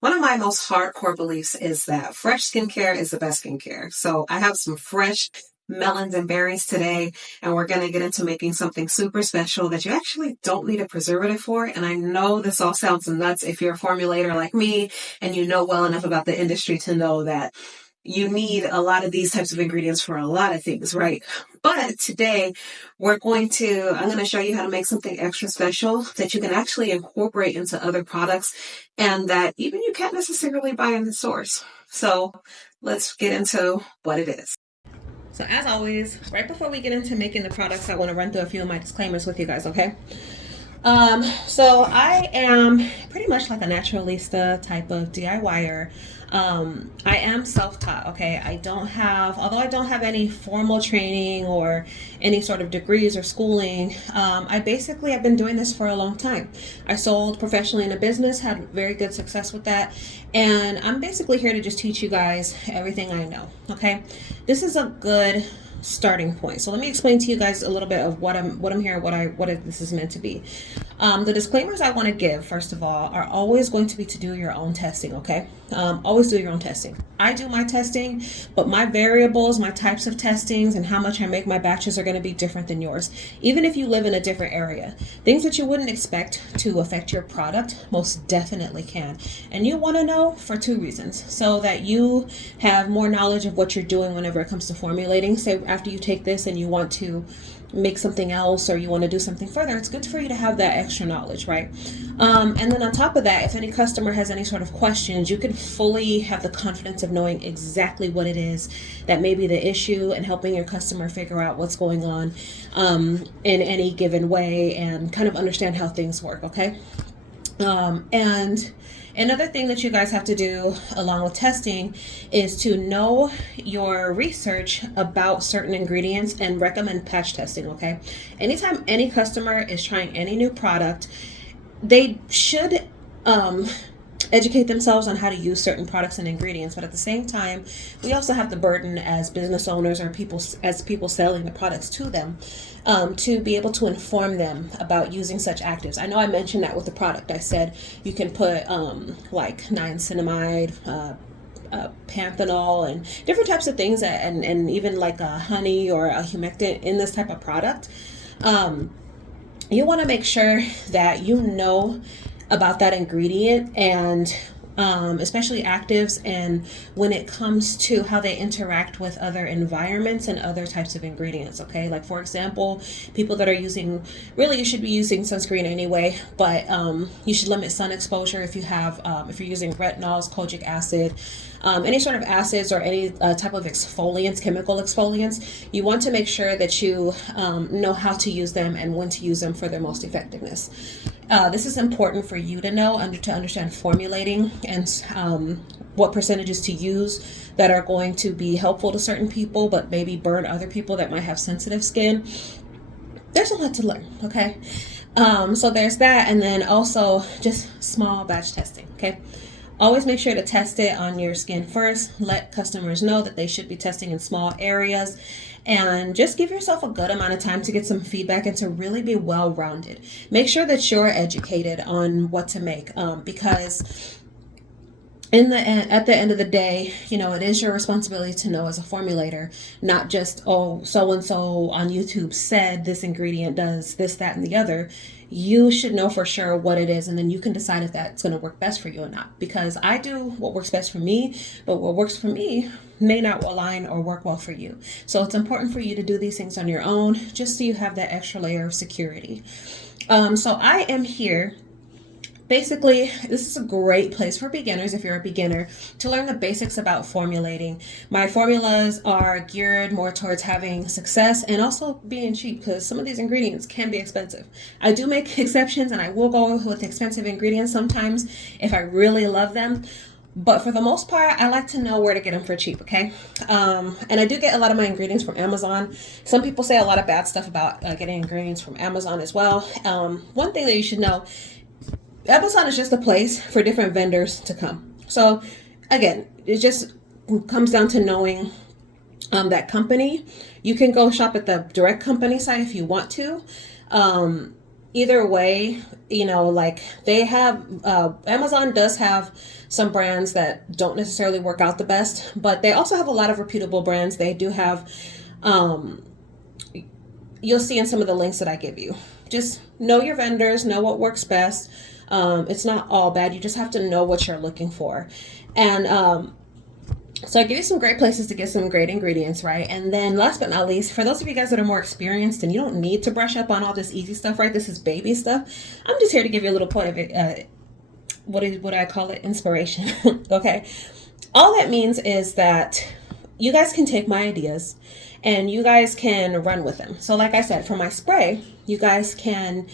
One of my most hardcore beliefs is that fresh skincare is the best skincare. So I have some fresh melons and berries today, and we're going to get into making something super special that you actually don't need a preservative for. And I know this all sounds nuts if you're a formulator like me and you know well enough about the industry to know that you need a lot of these types of ingredients for a lot of things, right? But today I'm going to show you how to make something extra special that you can actually incorporate into other products and that even you can't necessarily buy in the stores. So let's get into what it is. So as always, right before we get into making the products, I want to run through a few of my disclaimers with you guys, okay? So I am pretty much like a naturalista type of DIYer. I am self-taught, okay? Although I don't have any formal training or any sort of degrees or schooling, I basically have been doing this for a long time. I sold professionally in a business, had very good success with that, and I'm basically here to just teach you guys everything I know, okay? This is a good starting point. So let me explain to you guys a little bit of what I'm here, what this is meant to be. The disclaimers I want to give, first of all, are always going to be to do your own testing, okay? Always do your own testing. I do my testing, but my variables, my types of testings, and how much I make my batches are going to be different than yours. Even if you live in a different area, things that you wouldn't expect to affect your product most definitely can. And you want to know for two reasons. So that you have more knowledge of what you're doing whenever it comes to formulating. Say after you take this and you want to make something else or you want to do something further, it's good for you to have that extra knowledge, right? And then on top of that, if any customer has any sort of questions, you can fully have the confidence of knowing exactly what it is that may be the issue and helping your customer figure out what's going on in any given way and kind of understand how things work, okay? And another thing that you guys have to do along with testing is to know your research about certain ingredients and recommend patch testing, okay? Anytime any customer is trying any new product, they should educate themselves on how to use certain products and ingredients, but at the same time, we also have the burden as business owners or people selling the products to them to be able to inform them about using such actives. I know I mentioned that with the product. I said you can put like niacinamide, panthenol, and different types of things, and even like a honey or a humectant in this type of product. You want to make sure that you know about that ingredient and especially actives, and when it comes to how they interact with other environments and other types of ingredients, okay? Like for example, people that are using, really you should be using sunscreen anyway, but you should limit sun exposure if you're using retinols, kojic acid, any sort of acids or any type of exfoliants, chemical exfoliants. You want to make sure that you know how to use them and when to use them for their most effectiveness. This is important for you to know and to understand formulating and what percentages to use that are going to be helpful to certain people but maybe burn other people that might have sensitive skin. There's a lot to learn, okay? So there's that, and then also just small batch testing, okay? Always make sure to test it on your skin first. Let customers know that they should be testing in small areas, and just give yourself a good amount of time to get some feedback and to really be well-rounded. Make sure that you're educated on what to make, because at the end of the day, it is your responsibility to know as a formulator, not just, oh, so-and-so on YouTube said this ingredient does this, that, and the other. You should know for sure what it is, and then you can decide if that's going to work best for you or not. Because I do what works best for me, but what works for me may not align or work well for you. So it's important for you to do these things on your own, just so you have that extra layer of security. So I am here. Basically, this is a great place for beginners, if you're a beginner, to learn the basics about formulating. My formulas are geared more towards having success and also being cheap, because some of these ingredients can be expensive. I do make exceptions, and I will go with expensive ingredients sometimes if I really love them. But for the most part, I like to know where to get them for cheap, okay? And I do get a lot of my ingredients from Amazon. Some people say a lot of bad stuff about getting ingredients from Amazon as well. One thing that you should know, Amazon is just a place for different vendors to come. So again, it just comes down to knowing that company. You can go shop at the direct company site if you want to. either way, you know, like they have, Amazon does have some brands that don't necessarily work out the best, but they also have a lot of reputable brands. They do have, um, you'll see in some of the links that I give you. Just know your vendors, know what works best. It's not all bad. You just have to know what you're looking for. And so I give you some great places to get some great ingredients, right? And then last but not least, for those of you guys that are more experienced and you don't need to brush up on all this easy stuff, right? This is baby stuff. I'm just here to give you a little point of it. What I call it? Inspiration. Okay. All that means is that you guys can take my ideas and you guys can run with them. So like I said, for my spray, you guys can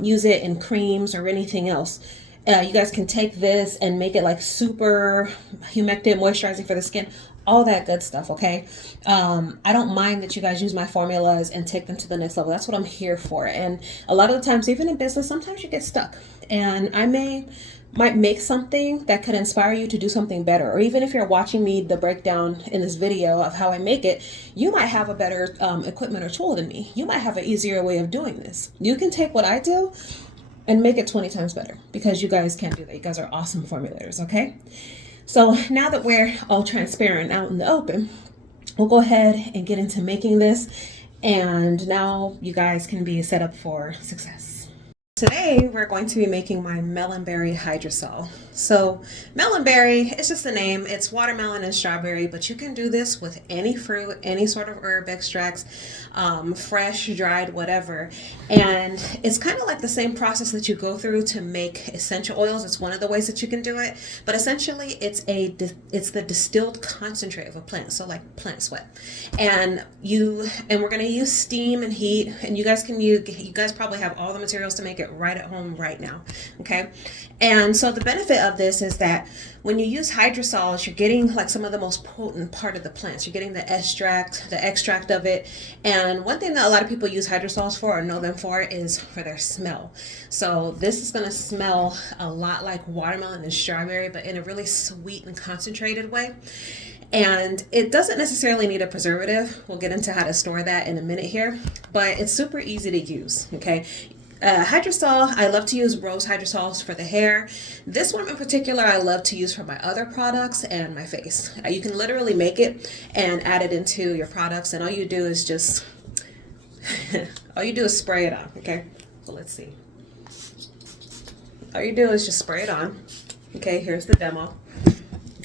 use it in creams or anything else. You guys can take this and make it like super humectant, moisturizing for the skin, all that good stuff. Okay. I don't mind that you guys use my formulas and take them to the next level. That's what I'm here for. And a lot of the times, even in business, sometimes you get stuck, and I might make something that could inspire you to do something better. Or even if you're watching me, the breakdown in this video of how I make it, you might have a better equipment or tool than me. You might have an easier way of doing this. You can take what I do and make it 20 times better, because you guys can't do that. You guys are awesome formulators, okay? So now that we're all transparent out in the open, we'll go ahead and get into making this. And now you guys can be set up for success. Today, we're going to be making my melonberry hydrosol. So melonberry, it's just the name. It's watermelon and strawberry, but you can do this with any fruit, any sort of herb extracts, fresh, dried, whatever. And it's kind of like the same process that you go through to make essential oils. It's one of the ways that you can do it, but essentially it's the distilled concentrate of a plant. So like plant sweat. And we're going to use steam and heat, and you guys probably have all the materials to make it right at home right now. Okay. And so the benefit of this is that when you use hydrosols, you're getting like some of the most potent part of the plants. You're getting the extract of it. And one thing that a lot of people use hydrosols for or know them for is for their smell. So this is going to smell a lot like watermelon and strawberry, but in a really sweet and concentrated way. And it doesn't necessarily need a preservative. We'll get into how to store that in a minute here, but it's super easy to use. Okay. Hydrosol, I love to use rose hydrosols for the hair. This one in particular, I love to use for my other products and my face. You can literally make it and add it into your products, and all you do is just, all you do is spray it on, okay? So let's see. All you do is just spray it on. Okay, here's the demo.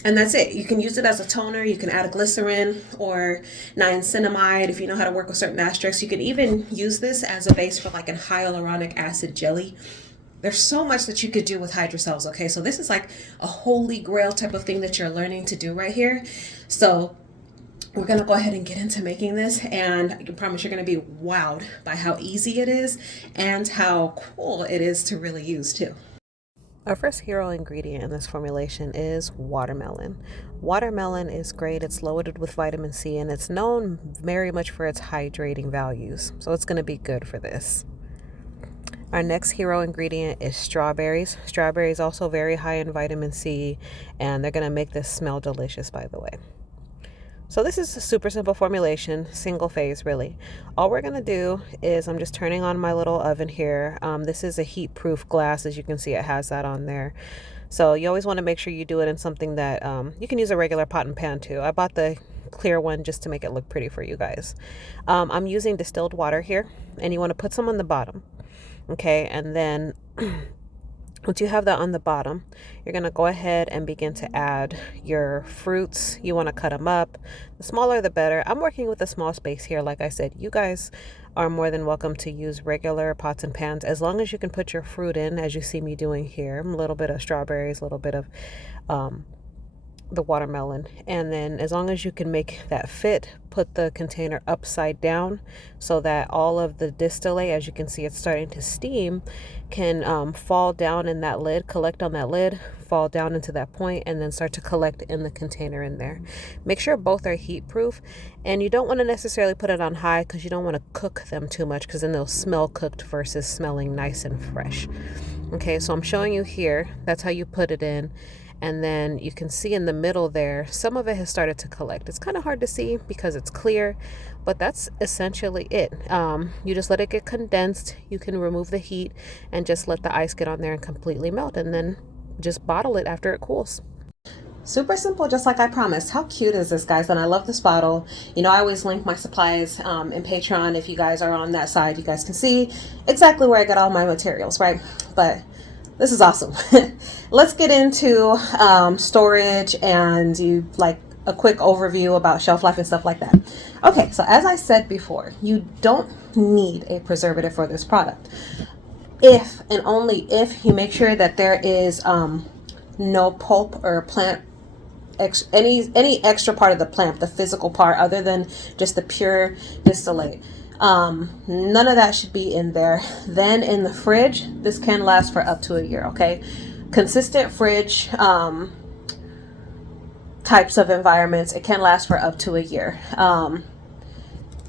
And that's it. You can use it as a toner. You can add a glycerin or niacinamide if you know how to work with certain extracts. You can even use this as a base for like a hyaluronic acid jelly. There's so much that you could do with hydrosols, okay? So this is like a holy grail type of thing that you're learning to do right here. So we're going to go ahead and get into making this, and I can promise you're going to be wowed by how easy it is and how cool it is to really use too. Our first hero ingredient in this formulation is watermelon. Watermelon is great. It's loaded with vitamin C, and it's known very much for its hydrating values. So it's going to be good for this. Our next hero ingredient is strawberries. Strawberries also very high in vitamin C, and they're going to make this smell delicious, by the way. So this is a super simple formulation, single phase really. All we're gonna do is I'm just turning on my little oven here. This is a heat-proof glass. As you can see, it has that on there. So you always want to make sure you do it in something that you can use a regular pot and pan too. I bought the clear one just to make it look pretty for you guys. I'm using distilled water here, and you want to put some on the bottom. Okay, and then once you have that on the bottom, you're going to go ahead and begin to add your fruits. You want to cut them up. The smaller, the better. I'm working with a small space here. Like I said, you guys are more than welcome to use regular pots and pans, as long as you can put your fruit in, as you see me doing here. A little bit of strawberries, a little bit of the watermelon, and then as long as you can make that fit, put the container upside down so that all of the distillate, as you can see it's starting to steam, can fall down in that lid, collect on that lid, fall down into that point, and then start to collect in the container in there. Make sure both are heat proof, and you don't want to necessarily put it on high because you don't want to cook them too much, because then they'll smell cooked versus smelling nice and fresh. Okay, so I'm showing you here, that's how you put it in. And then you can see in the middle there, some of it has started to collect. It's kind of hard to see because it's clear, but that's essentially it. You just let it get condensed. You can remove the heat and just let the ice get on there and completely melt, and then just bottle it after it cools. Super simple, just like I promised. How cute is this, guys? And I love this bottle. You know, I always link my supplies in Patreon. If you guys are on that side, you guys can see exactly where I get all my materials, right? But this is awesome. Let's get into storage and a quick overview about shelf life and stuff like that. Okay, so as I said before, you don't need a preservative for this product. If and only if you make sure that there is no pulp or plant any extra part of the plant, the physical part, other than just the pure distillate. None of that should be in there. Then in the fridge, this can last for up to a year. Okay, consistent fridge types of environments, it can last for up to a year.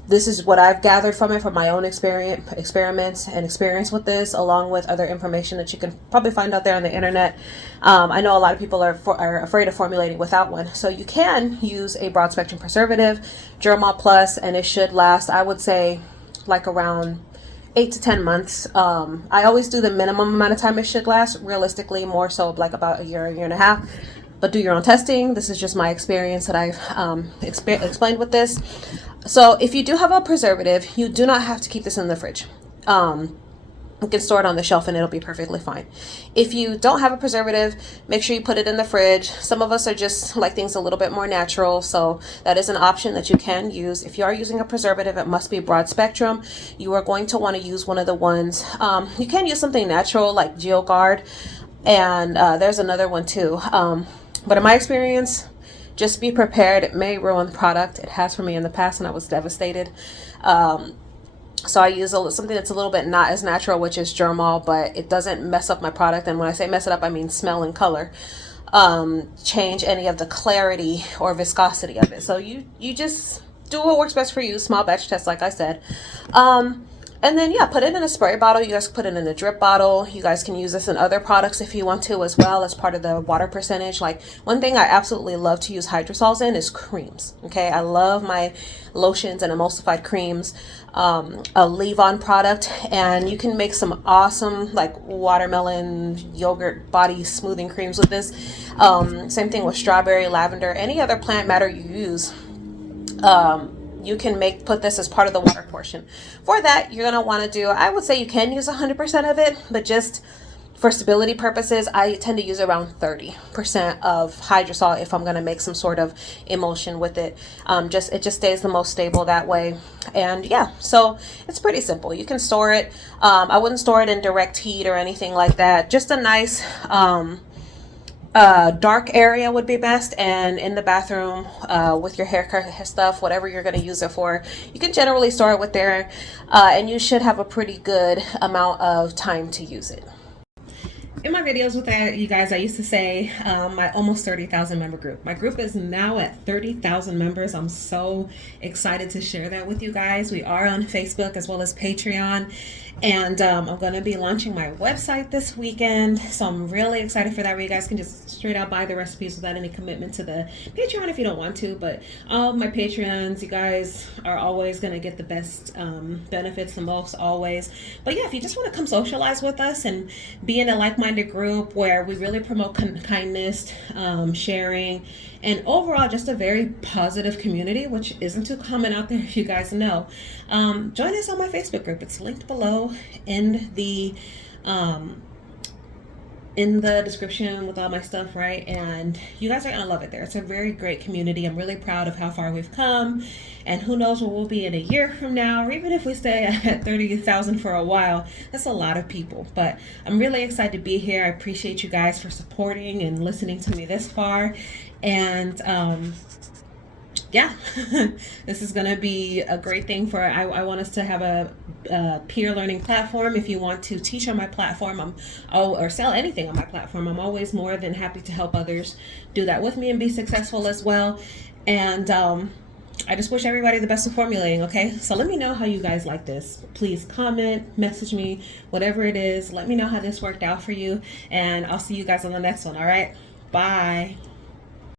This is what I've gathered from it, from my own experiments and experience with this, along with other information that you can probably find out there on the internet. I know a lot of people are afraid of formulating without one. So you can use a broad spectrum preservative, Germall Plus, and it should last, I would say, like around 8 to 10 months. I always do the minimum amount of time it should last, realistically more so like about a year and a half. But do your own testing. This is just my experience that I've explained with this. So if you do have a preservative, you do not have to keep this in the fridge. You can store it on the shelf and it'll be perfectly fine. If you don't have a preservative, make sure you put it in the fridge. Some of us are just like things a little bit more natural, so that is an option that you can use. If you are using a preservative, it must be broad spectrum. You are going to want to use one of the ones. You can use something natural like GeoGuard, and there's another one too. But in my experience, just be prepared. It may ruin the product. It has for me in the past, and I was devastated. So I use something that's a little bit not as natural, which is Germall, but it doesn't mess up my product. And when I say mess it up, I mean smell and color. Change any of the clarity or viscosity of it. So you just do what works best for you. Small batch test, like I said. And then, yeah, put it in a spray bottle. You guys can put it in a drip bottle. You guys can use this in other products if you want to as well, as part of the water percentage. Like, one thing I absolutely love to use hydrosols in is creams. Okay, I love my lotions and emulsified creams. A leave-on product, and you can make some awesome like watermelon yogurt body smoothing creams with this. Same thing with strawberry, lavender, any other plant matter you use. You can put this as part of the water portion. For that, you're going to want to do, I would say you can use 100% of it, but just for stability purposes, I tend to use around 30% of hydrosol if I'm going to make some sort of emulsion with it. It just stays the most stable that way. And yeah, so it's pretty simple. You can store it. I wouldn't store it in direct heat or anything like that. Just a nice dark area would be best, and in the bathroom with your hair stuff, whatever you're going to use it for, you can generally store it with there, and you should have a pretty good amount of time to use it. In my videos with that, you guys, I used to say my almost 30,000 member group. My group is now at 30,000 members. I'm so excited to share that with you guys. We are on Facebook as well as Patreon. And I'm going to be launching my website this weekend. So I'm really excited for that, where you guys can just straight out buy the recipes without any commitment to the Patreon if you don't want to. But all of my Patreons, you guys are always going to get the best benefits, the most always. But yeah, if you just want to come socialize with us and be in a like-minded group where we really promote kindness, sharing, and overall just a very positive community, which isn't too common out there, if you guys know, join us on my Facebook group. It's linked below in the description with all my stuff, right? And you guys are gonna love it there. It's a very great community. I'm really proud of how far we've come, and who knows where we'll be in a year from now, or even if we stay at 30,000 for a while. That's a lot of people, but I'm really excited to be here. I appreciate you guys for supporting and listening to me this far. And yeah, this is going to be a great thing for, I want us to have a peer learning platform. If you want to teach on my platform, or sell anything on my platform, I'm always more than happy to help others do that with me and be successful as well. And I just wish everybody the best of formulating, okay? So let me know how you guys like this. Please comment, message me, whatever it is. Let me know how this worked out for you, and I'll see you guys on the next one, all right? Bye.